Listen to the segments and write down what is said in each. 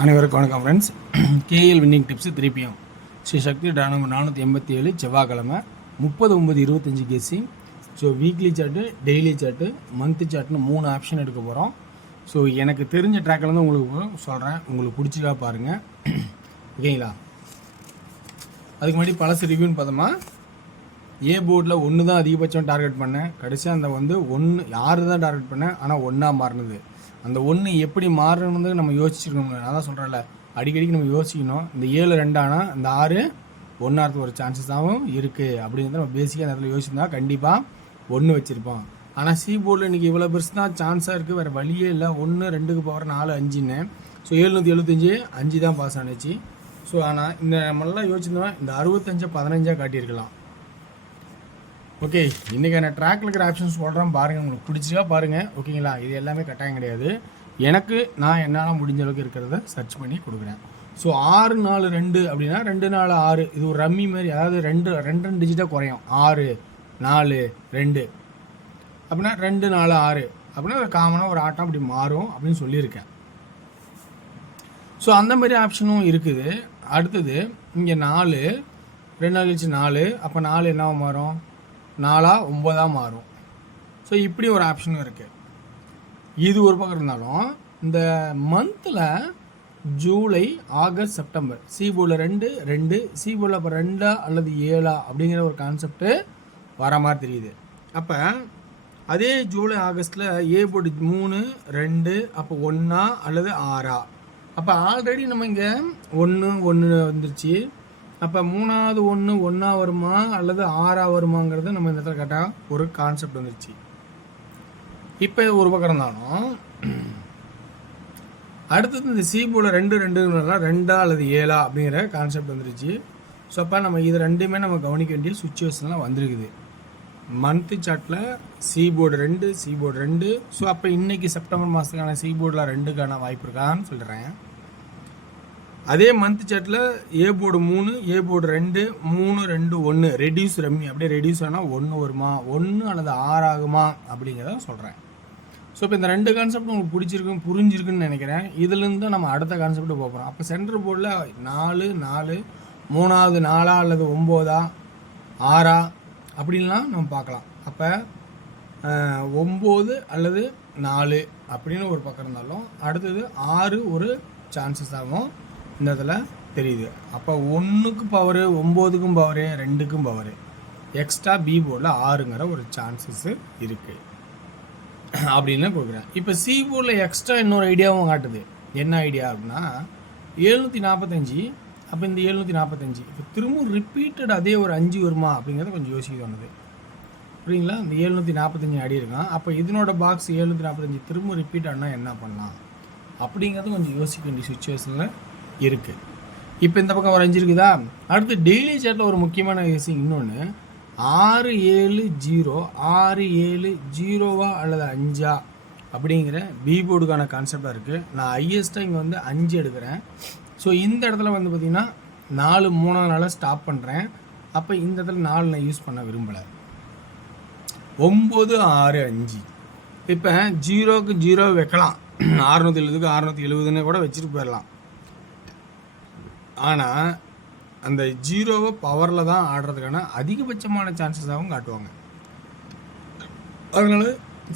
அனைவருக்கும் வணக்கம் friends. KL winning tips திருப்பியும் ஸ்ரீ சக்தி டா நம்பர் 487 செவ்வாய்க்கிழமை 30/9/25 கேசி. So weekly chart, daily chart, month சார்ட்னு 3 ஆப்ஷன் எடுக்க போகிறோம். ஸோ எனக்கு தெரிஞ்ச ட்ராக்கில் வந்து உங்களுக்கு சொல்கிறேன், உங்களுக்கு பிடிச்சிக்கா பாருங்கள். ஓகேங்களா? அதுக்கு முன்னாடி பழசு ரிவ்யூன்னு பார்த்தோமா, ஏ போர்டில் 1 தான் அதிகபட்சம் டார்கெட் பண்ணேன். கடைசியாக அந்த வந்து 6 தான் டார்கெட் பண்ணேன், ஆனால் 1 மாறினது. அந்த 1 எப்படி மாறணுன்னு நம்ம யோசிச்சிருக்கணும். நான் தான் சொல்கிறேன்ல, அடிக்கடிக்கு நம்ம யோசிக்கணும். இந்த 7 2 ஆனால் இந்த 6 1 ஒரு சான்சஸாகவும் இருக்குது அப்படிங்கிறத நம்ம பேசிக்காக அந்த இடத்துல யோசிச்சிருந்தா கண்டிப்பாக 1 வச்சுருப்போம். ஆனால் சி போர்டில் இன்றைக்கி இவ்வளோ பெருசு தான் சான்ஸாக இருக்குது, வேறு வழியே இல்லை. 1 2க்கு பவர் 4 5ன்னு. ஸோ 775 5 தான் பாஸ் ஆனிச்சு. ஸோ ஆனால் இந்த நம்மளாம் யோசிச்சிருந்தோம், இந்த 65 15 காட்டியிருக்கலாம். ஓகே, இன்றைக்கான ட்ராக்கில் இருக்கிற ஆப்ஷன்ஸ் சொல்கிறேன் பாருங்கள், உங்களுக்கு பிடிச்சிக்கா பாருங்கள். ஓகேங்களா? இது எல்லாமே கட்டாயம் கிடையாது. எனக்கு நான் என்னால் முடிஞ்ச அளவுக்கு இருக்கிறத சர்ச் பண்ணி கொடுக்குறேன். ஸோ 6 4 2 அப்படின்னா 2 4 6 இது ஒரு ரம்மி மாதிரி, அதாவது 2 டிஜிட்டாக குறையும். 6 4 2 அப்படின்னா 2 4 6 அப்படின்னா ஒரு காமனாக ஒரு ஆட்டம் அப்படி மாறும் அப்படின்னு சொல்லியிருக்கேன். ஸோ அந்த மாதிரி ஆப்ஷனும் இருக்குது. அடுத்தது இங்கே 4 2 நாள் கழிச்சு 4, அப்போ 4 என்னவா மாறும்? 4 9 மாறும். ஸோ இப்படி ஒரு ஆப்ஷனும் இருக்குது. இது ஒரு பக்கம் இருந்தாலும் இந்த மந்தில் ஜூலை ஆகஸ்ட் செப்டம்பர் சி போர்டில் 2 2 சி போர்டில் அப்போ 2 அல்லது 7 அப்படிங்கிற ஒரு கான்செப்ட்டு வர மாதிரி தெரியுது. அப்போ அதே ஜூலை ஆகஸ்ட்டில் ஏ போர்டு 3 2 அப்போ 1 அல்லது 6. அப்போ ஆல்ரெடி நம்ம இங்கே 1 1 வந்துருச்சு. அப்போ 3வது 1 1 வருமா அல்லது 6 வருமாங்கிறது நம்ம இந்த இடத்துல கேட்டால் ஒரு கான்செப்ட் வந்துருச்சு. இப்போ ஒரு பக்கம் இருந்தாலும் அடுத்தது இந்த சி போர்டில் 2 2 2 அல்லது 7 அப்படிங்கிற கான்செப்ட் வந்துருச்சு. ஸோ அப்போ நம்ம இது ரெண்டுமே நம்ம கவனிக்க வேண்டிய சுச்சுவேஷன்லாம் வந்திருக்குது. மந்த்து சார்ட்டில் C board 2 C board 2. So அப்போ இன்றைக்கி செப்டம்பர் மாதத்துக்கான சி போர்டில் 2க்கான வாய்ப்பு இருக்கான்னு சொல்கிறேன். அதே மந்த் சார்ட்டில் A board 3 A board 2 3 2 1 reduce rummy அப்படியே ரெடியூஸ் ஆனால் 1 வருமா 1 அல்லது 6 ஆகுமா அப்படிங்கிறத சொல்கிறேன். ஸோ இப்போ இந்த 2 கான்செப்ட் உங்களுக்கு புரிஞ்சிருக்குன்னு நினைக்கிறேன். இதுலேருந்து நம்ம அடுத்த கான்செப்ட் போகிறோம். அப்போ சென்டர் போர்டில் 4 4 3வது 4 அல்லது 9 6 அப்படின்லாம் நம்ம பார்க்கலாம். அப்போ 9 அல்லது 4 அப்படின்னு ஒரு பக்கம் இருந்தாலும் அடுத்தது 6 ஒரு சான்சஸ் ஆகும் இந்த இதில் தெரியுது. அப்போ 1க்கு பவரு 9க்கும் பவரு 2க்கும் பவரு எக்ஸ்ட்ரா பி போர்டில் 6ங்கிற ஒரு சான்சஸ் இருக்குது அப்படின்னு கொடுக்குறேன். இப்போ சி போர்டில் எக்ஸ்ட்ரா இன்னொரு ஐடியாவும் காட்டுது. என்ன ஐடியா அப்படின்னா 745. அப்போ இந்த 745 இப்போ திரும்ப ரிப்பீட்டட் அதே ஒரு 5 வருமா அப்படிங்கிறத கொஞ்சம் யோசிக்க தோணுது. புரியுங்களா? இந்த 745 அடி இருக்கான். அப்போ இதனோட பாக்ஸ் 745 திரும்ப ரிப்பீட் ஆனால் என்ன பண்ணலாம் அப்படிங்கிறது கொஞ்சம் யோசிக்க வேண்டிய சுச்சுவேஷனில் இருக்குது. இப்போ இந்த பக்கம் ஒரு 5 இருக்குதா. அடுத்து டெய்லி சார்ட்டில் ஒரு முக்கியமான விஷயம் இன்னொன்று 6 7 0 6 7 0 அல்லது 5 அப்படிங்கிற பி போர்டுக்கான கான்செப்டாக இருக்குது. நான் ஹையஸ்ட்டாக இங்கே வந்து 5 எடுக்கிறேன். ஸோ இந்த இடத்துல வந்து பார்த்திங்கன்னா 4 3 நாளாக ஸ்டாப் பண்ணுறேன். அப்போ இந்த இடத்துல 4 நான் யூஸ் பண்ண விரும்பலை. 9 6 5 இப்போ 0க்கு 0 வைக்கலாம், 670க்கு 670ன்னு கூட வச்சுட்டு போயிடலாம். ஆனால் அந்த 0வை பவரில் தான் ஆடுறதுக்கான அதிகபட்சமான சான்சஸாகவும் காட்டுவாங்க. அதனால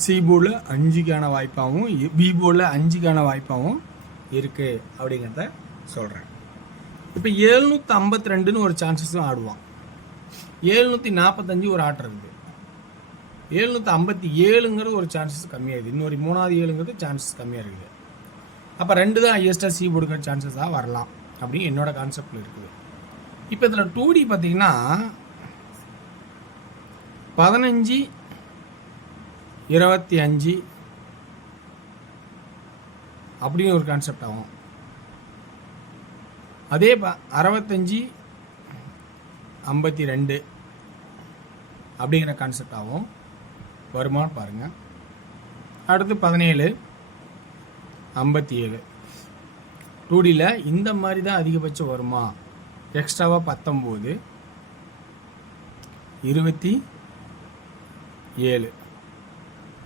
சி போர்டில் 5க்கான வாய்ப்பாகவும் பி போர்டில் 5க்கான வாய்ப்பாகவும் இருக்குது அப்படிங்கிறத சொல்கிறேன். இப்போ 752ன்னு ஒரு சான்சஸும் ஆடுவான். 745 ஒரு ஆட்டம் இருக்குது. 757ங்கிறது ஒரு சான்சஸ் கம்மியாகுது. இன்னொரு 3வது 7ங்கிறது சான்சஸ் கம்மியாக இருக்குது. அப்போ 2 தான் ஹையஸ்ட்டாக சி போர்டுக்கிற சான்சஸாக வரலாம் அப்படின்னு என்னோட கான்செப்டில் இருக்குது. இப்போ இதில் 2D பார்த்தீங்கன்னா 15 25 அப்படின்னு ஒரு கான்செப்ட் ஆகும். அதே 65 52 அப்படிங்கிற கான்செப்ட் ஆகும். வருமானு பாருங்கள். அடுத்து 17 57 2Dயில் இந்த மாதிரி தான் அதிகபட்சம் வருமா? எக்ஸ்ட்ராவாக 19 27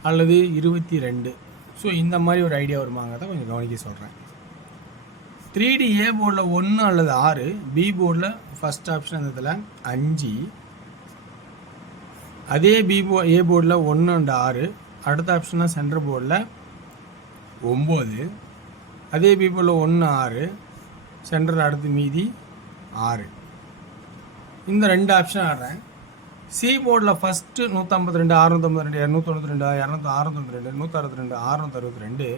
அல்லது 22. ஸோ இந்த மாதிரி ஒரு ஐடியா வருமாங்கிறத கொஞ்சம் கவனிக்க சொல்கிறேன். 3D ஏ போர்டில் 1 அல்லது 6, பி போர்டில் ஃபஸ்ட் ஆப்ஷன் அந்த இதில் 5, அதே ஏ போர்டில் 1 அண்ட் 6, அடுத்த ஆப்ஷனாக சென்டர் போர்டில் 9, அதே பி போர்டில் 1 6, சென்டர் அடுத்து மீதி 6. இந்த 2 ஆப்ஷன் ஆடுறேன். சி போர்டில் ஃபஸ்ட்டு 152, 652, 292, 262, 162, 662,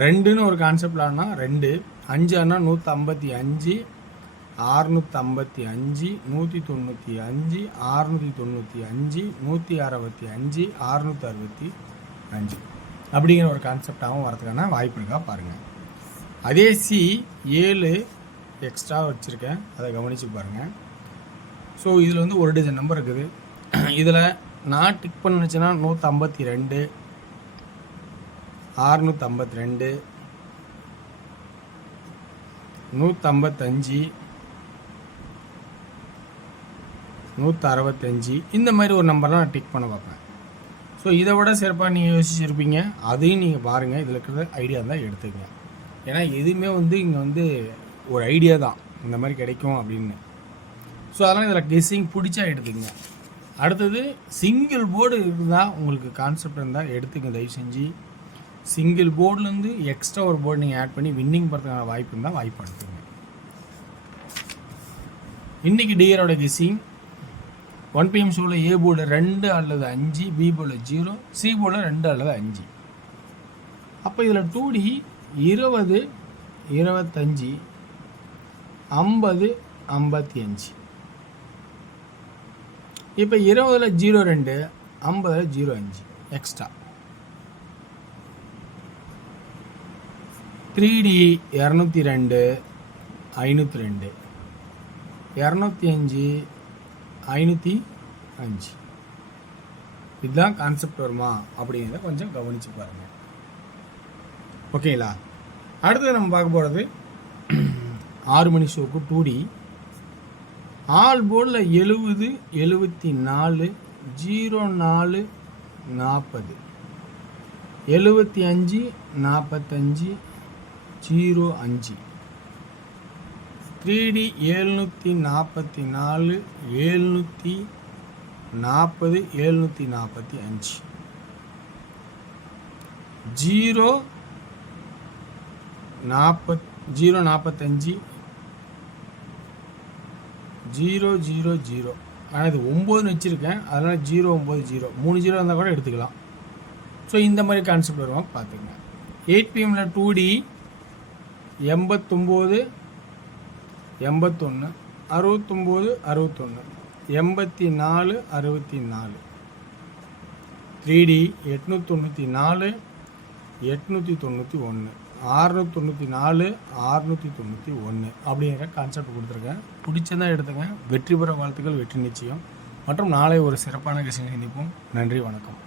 2ன்னு ஒரு கான்செப்ட் ஆடினா 2, 5 ஆனா 155, 655, 195, 695, 165, 665 அப்படிங்கிற ஒரு கான்செப்டாகவும் வரதுக்கான வாய்ப்பு இருக்கா பாருங்கள். அதே சி 7 எக்ஸ்ட்ரா வச்சுருக்கேன், அதை கவனித்து பாருங்கள். ஸோ இதில் வந்து ஒரு டஜன் நம்பர் இருக்குது. இதில் நான் டிக் பண்ணிச்சுன்னா 152, 652, 155, 165 இந்த மாதிரி ஒரு நம்பர்லாம் நான் டிக் பண்ண பார்ப்பேன். ஸோ இதை விட சிறப்பாக நீங்கள் யோசிச்சுருப்பீங்க, அதையும் நீங்கள் பாருங்கள். இதில் இருக்கிற ஐடியா தான் எடுத்துக்கங்க. ஏன்னா எதுவுமே வந்து இங்கே வந்து ஒரு ஐடியா தான் இந்த மாதிரி கிடைக்கும் அப்படின்னு. ஸோ அதனால் இதில் கெஸ்ஸிங் பிடிச்சா எடுத்துக்கங்க. அடுத்தது சிங்கிள் போர்டு இருந்தால் உங்களுக்கு கான்செப்ட் இருந்தால் எடுத்துங்க. தயவு செஞ்சு சிங்கிள் போர்டுலேருந்து எக்ஸ்ட்ரா ஒரு போர்டு நீங்கள் ஆட் பண்ணி வின்னிங் பண்ணுறதுக்கான வாய்ப்பு இருந்தால் வாய்ப்பு எடுத்துங்க. இன்றைக்கி டிஆரோட கெஸ்ஸிங் 1 PM ஷோவில் ஏ போர்டு 2 அல்லது 5, பி போர்டில் 0, சி போர்டில் 2 அல்லது 5. அப்போ இதில் 2D 20, 25, 50, 55. இப்போ 20ல் 02, 50ல் 05 எக்ஸ்ட்ரா. 3D 202, 502, 205, 505. இதுதான் கான்செப்ட் வருமா அப்படிங்கிறத கொஞ்சம் கவனித்து பாருங்கள். ஓகேங்களா? அடுத்தது நம்ம பார்க்க போகிறது 6 மணி ஷோக்கு 2D. ஆல் போர்டில் 70, 74, 04, 40, 75, 45, 05. 3D 744, 740, 745. 045, 000. ஆனால் இது 9ன்னு வச்சுருக்கேன், அதனால் 090, 3 0 இருந்தால் கூட எடுத்துக்கலாம். ஸோ இந்த மாதிரி கான்செப்ட் வருவாங்க பார்த்துக்கங்க. 8 PMல 2D 89, 81, 69, 61, 84, 64. 3D 894, 891, 694, 691 அப்படிங்கிற கான்செப்ட் கொடுத்துருக்கேன். பிடிச்சதான் எடுத்துங்க. வெற்றி பெற வாழ்த்துக்கள், வெற்றி நிச்சயம். மற்றும் நாளை ஒரு சிறப்பான கெஸ்ஸிங் சந்திப்போம். நன்றி, வணக்கம்.